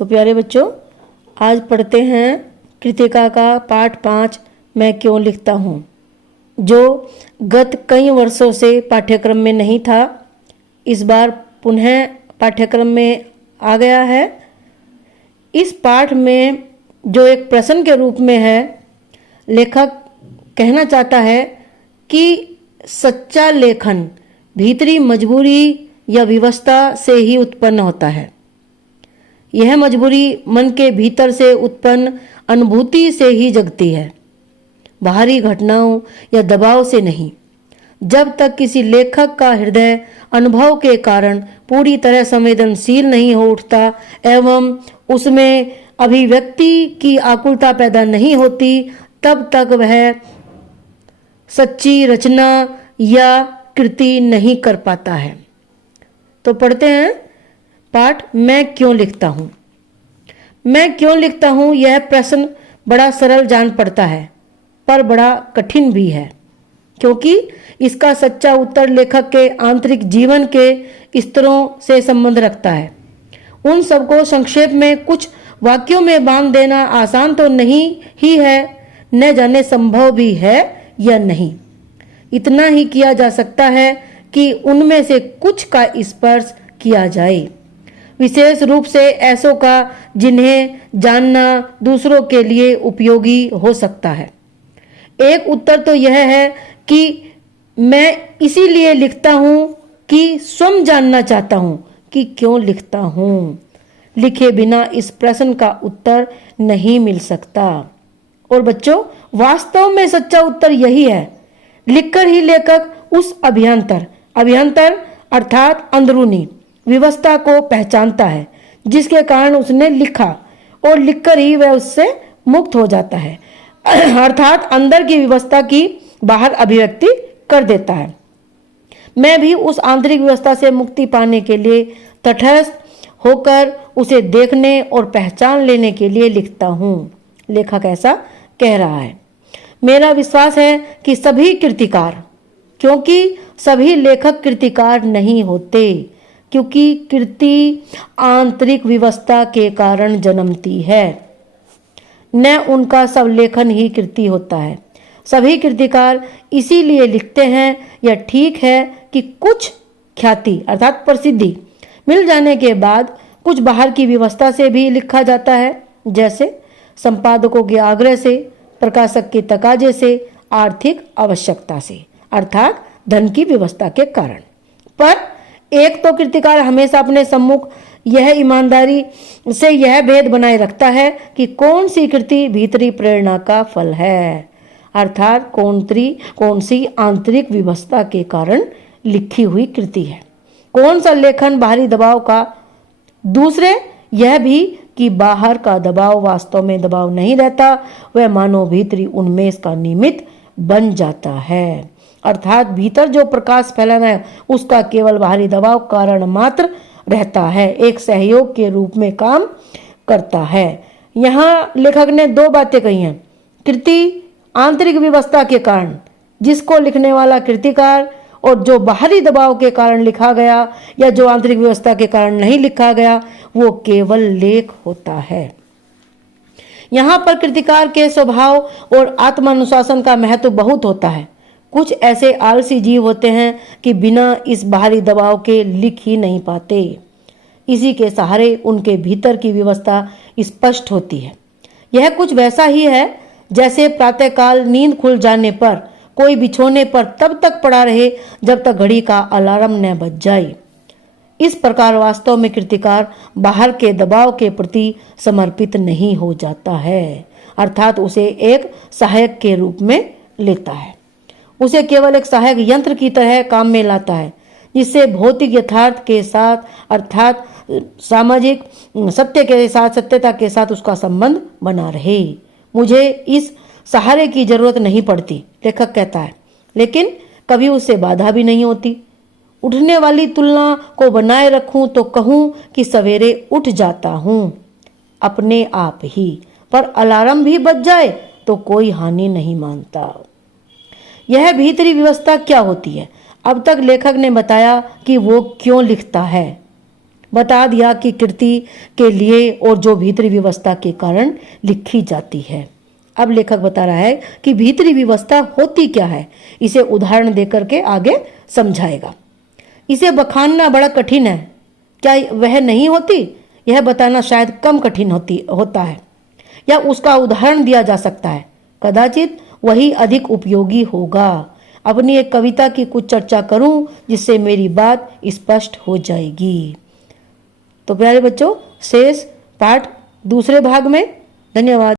तो प्यारे बच्चों, आज पढ़ते हैं कृतिका का पाठ 5 मैं क्यों लिखता हूँ, जो गत कई वर्षों से पाठ्यक्रम में नहीं था, इस बार पुनः पाठ्यक्रम में आ गया है। इस पाठ में जो एक प्रश्न के रूप में है, लेखक कहना चाहता है कि सच्चा लेखन भीतरी मजबूरी या विवशता से ही उत्पन्न होता है। यह मजबूरी मन के भीतर से उत्पन्न अनुभूति से ही जगती है, बाहरी घटनाओं या दबाव से नहीं। जब तक किसी लेखक का हृदय अनुभव के कारण पूरी तरह संवेदनशील नहीं हो उठता एवं उसमें अभिव्यक्ति की आकुलता पैदा नहीं होती, तब तक वह सच्ची रचना या कृति नहीं कर पाता है। तो पढ़ते हैं पाठ मैं क्यों लिखता हूँ। मैं क्यों लिखता हूँ, यह प्रश्न बड़ा सरल जान पड़ता है, पर बड़ा कठिन भी है, क्योंकि इसका सच्चा उत्तर लेखक के आंतरिक जीवन के स्तरों से संबंध रखता है। उन सबको संक्षेप में कुछ वाक्यों में बांध देना आसान तो नहीं ही है, न जाने संभव भी है या नहीं। इतना ही किया जा सकता है कि उनमें से कुछ का स्पर्श किया जाए, विशेष रूप से ऐसों का जिन्हें जानना दूसरों के लिए उपयोगी हो सकता है। एक उत्तर तो यह है कि मैं इसीलिए लिखता हूँ कि स्वयं जानना चाहता हूँ कि क्यों लिखता हूँ। लिखे बिना इस प्रश्न का उत्तर नहीं मिल सकता। और बच्चों, वास्तव में सच्चा उत्तर यही है। लिखकर ही लेखक उस अभ्यंतर अर्थात अंदरूनी विवशता को पहचानता है, जिसके कारण उसने लिखा, और लिखकर ही वह उससे मुक्त हो जाता है, अर्थात अंदर की विवशता की बाहर अभिव्यक्ति कर देता है। मैं भी उस आंतरिक व्यवस्था से मुक्ति पाने के लिए तटस्थ होकर उसे देखने और पहचान लेने के लिए लिखता हूँ। लेखक ऐसा कह रहा है। मेरा विश्वास है कि सभी कृतिकार, क्योंकि सभी लेखक कृतिकार नहीं होते, क्योंकि कृति आंतरिक विवशता के कारण जन्मती है, न उनका सब लेखन ही कृति होता है। सभी कृतिकार इसीलिए लिखते हैं। यह ठीक है कि कुछ ख्याति अर्थात प्रसिद्धि मिल जाने के बाद कुछ बाहर की व्यवस्था से भी लिखा जाता है, जैसे संपादकों के आग्रह से, प्रकाशक के तकाजे से, आर्थिक आवश्यकता से अर्थात धन की व्यवस्था के कारण। पर एक तो कृतिकार हमेशा अपने सम्मुख यह ईमानदारी से यह भेद बनाए रखता है कि कौन सी कृति भीतरी प्रेरणा का फल है, अर्थात कौन सी आंतरिक विवशता के कारण लिखी हुई कृति है, कौन सा लेखन बाहरी दबाव का। दूसरे यह भी कि बाहर का दबाव वास्तव में दबाव नहीं रहता, वह मानो भीतरी उन्मेष का निमित्त बन जाता है, अर्थात भीतर जो प्रकाश फैलाना है उसका केवल बाहरी दबाव कारण मात्र रहता है, एक सहयोग के रूप में काम करता है। यहाँ लेखक ने दो बातें कही हैं। कृति आंतरिक विवशता के कारण, जिसको लिखने वाला कृतिकार, और जो बाहरी दबाव के कारण लिखा गया या जो आंतरिक व्यवस्था के कारण नहीं लिखा गया, वो केवल लेख होता है। यहाँ पर कृतिकार के स्वभाव और आत्मानुशासन का महत्व बहुत होता है। कुछ ऐसे आलसी जीव होते हैं कि बिना इस बाहरी दबाव के लिख ही नहीं पाते। इसी के सहारे उनके भीतर की व्यवस्था स्पष्ट होती है। यह कुछ वैसा ही है जैसे प्रातःकाल नींद खुल जाने पर कोई बिछोने पर तब तक पड़ा रहे जब तक घड़ी का अलार्म न बज जाए। इस प्रकार वास्तव में कृतिकार बाहर के दबाव के प्रति समर्पित नहीं हो जाता है, अर्थात उसे एक सहायक के रूप में लेता है, उसे केवल एक सहायक यंत्र की तरह काम में लाता है, जिससे भौतिक यथार्थ के साथ अर्थात सामाजिक सत्य के साथ, सत्यता के साथ उसका संबंध बना रहे। मुझे इस सहारे की जरूरत नहीं पड़ती, लेखक कहता है, लेकिन कभी उससे बाधा भी नहीं होती। उठने वाली तुलना को बनाए रखूं तो कहूं कि सवेरे उठ जाता हूं अपने आप ही, पर अलार्म भी बज जाए तो कोई हानि नहीं मानता। यह भीतरी व्यवस्था क्या होती है? अब तक लेखक ने बताया कि वो क्यों लिखता है। बता दिया कि कृति के लिए और जो भीतरी व्यवस्था के कारण लिखी जाती है। अब लेखक बता रहा है कि भीतरी व्यवस्था होती क्या है, इसे उदाहरण देकर के आगे समझाएगा। इसे बखानना बड़ा कठिन है, क्या वह नहीं होती, यह बताना शायद कम कठिन होता है, या उसका उदाहरण दिया जा सकता है, कदाचित वही अधिक उपयोगी होगा। अपनी एक कविता की कुछ चर्चा करूं जिससे मेरी बात स्पष्ट हो जाएगी। तो प्यारे बच्चों, शेष पाठ दूसरे भाग में। धन्यवाद।